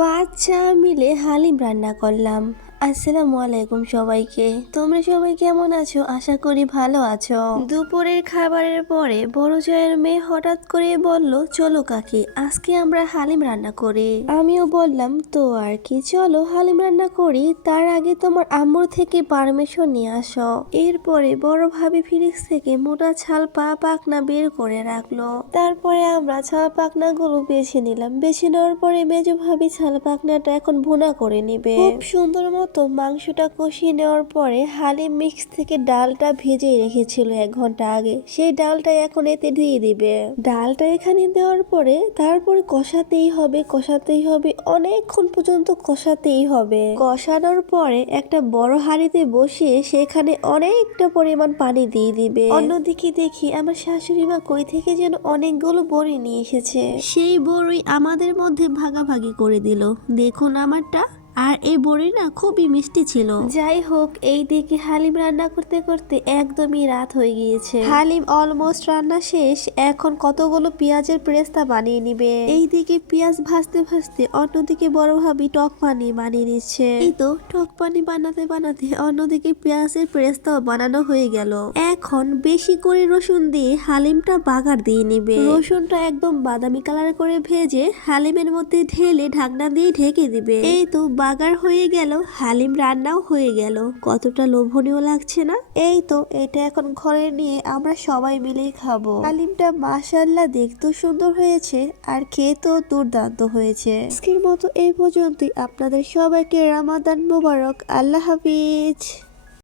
বাচ্চা মিলে হালিম রান্না করলাম। আসসালামু আলাইকুম সবাইকে। তোমরা সবাই কেমন আছো? আশা করি ভালো আছো। দুপুরের খাবারের পরে বড় জয়ের মেয়ে হঠাৎ করে বলল, চলো কাকি আজকে আমরা হালিম রান্না করি। আমিও বললাম তো আর কি, চলো হালিম রান্না করি। তার আগে তোমার আম্মুর থেকে পারমিশন নিয়ে আসো। এরপরে বড় ভাবি ফ্রিজ থেকে মোটা ছাল পাকনা বের করে রাখলো। তারপরে আমরা ছাল পাকনা গুলো বেছে নিলাম। বেছে নেওয়ার পরে মেজো ভাবি ছাল পাকনাটা এখন ভুনা করে নিবে। খুব সুন্দর মতো মাংসটা কষিয়ে নেওয়ার পরে হালিম মিক্স থেকে ডালটা ভেজে রেখেছিল 1 ঘন্টা আগে, সেই ডালটা এখন এতে দিয়ে দিবে। ডালটা এখানে দেওয়ার পরে তারপরে কষাতেই হবে অনেকক্ষণ পর্যন্ত কষাতেই হবে। কষানোর পরে একটা বড় হাঁড়িতে বসিয়ে সেখানে অনেকটা পরিমাণ পানি দিয়ে দিবে। অন্যদিকে দেখি আমার শাশুড়ি মা কই থেকে যেন অনেকগুলো বড়ি নিয়ে এসেছে। সেই বড়ি আমাদের মধ্যে ভাগাভাগি করে দিল। দেখুন আমারটা, আর এই বড়ি না খুবই মিষ্টি ছিল। যাই হোক, এই দিকে হালিম রান্না করতে করতে একদমই রাত হয়ে গিয়েছে। হালিম অলমোস্ট রান্না শেষ। এখন কতগুলো পেঁয়াজের পেরেস্তা বানিয়ে নিবে। এই দিকে পেঁয়াজ ভাজতে ভাজতে অন্যদিকে বড় ভাবি টক পানি বানিয়ে নিচ্ছে। এই তো টক পানি বানাতে বানাতে অন্যদিকে পেঁয়াজের পেরেস্তাও বানানো হয়ে গেল। এখন বেশি করে রসুন দিয়ে হালিমটা বাগার দিয়ে নিবে। রসুনটা একদম বাদামি কালার করে ভেজে হালিমের মধ্যে ঢেলে ঢাকনা দিয়ে ঢেকে দিবে। এই তো বাগার হয়ে গেল, হালিম রান্নাও হয়ে গেল। কতটা লোভনীয় লাগছে না? এই তো এটা এখন ঘরে নিয়ে আমরা সবাই মিলেই খাবো। হালিমটা মাশাআল্লাহ দেখতেও সুন্দর হয়েছে আর খেতেও দুর্দান্ত হয়েছে। আজকের মতো এই পর্যন্তই। আপনাদের সবাইকে রমাদান মোবারক। আল্লাহ হাফিজ।